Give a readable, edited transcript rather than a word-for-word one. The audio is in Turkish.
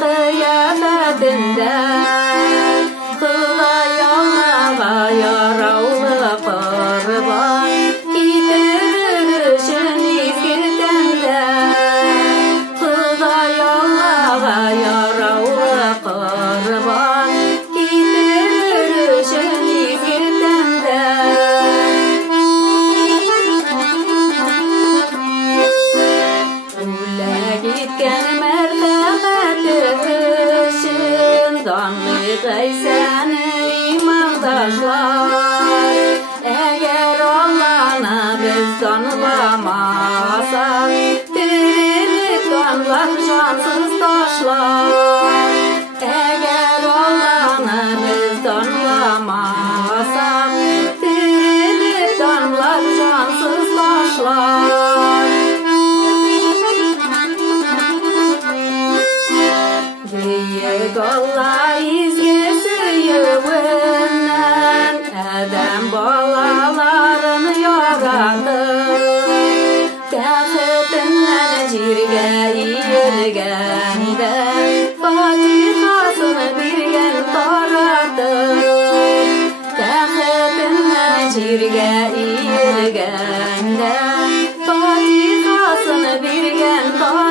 kıyafetinde Kıla yoluna yaralı kurban Getiririşin izgirtende Kıla yoluna yaralı kurban Getiririşin izgirtende Gitken merhametlisin Danlıqay seni imandaşlar Eğer Allah'ını biz tanımamasak Dirilik donlar cansız taşlar Eğer Allah'ını biz tanımamasak Dirilik donlar cansız taşlar Büyük Allah izgisi yığından Adam balalarını yaradı Təxtindən jirgə yirgəndə Fatihasını birgən taradı Təxtindən jirgə yirgəndə Fatihasını birgən taradı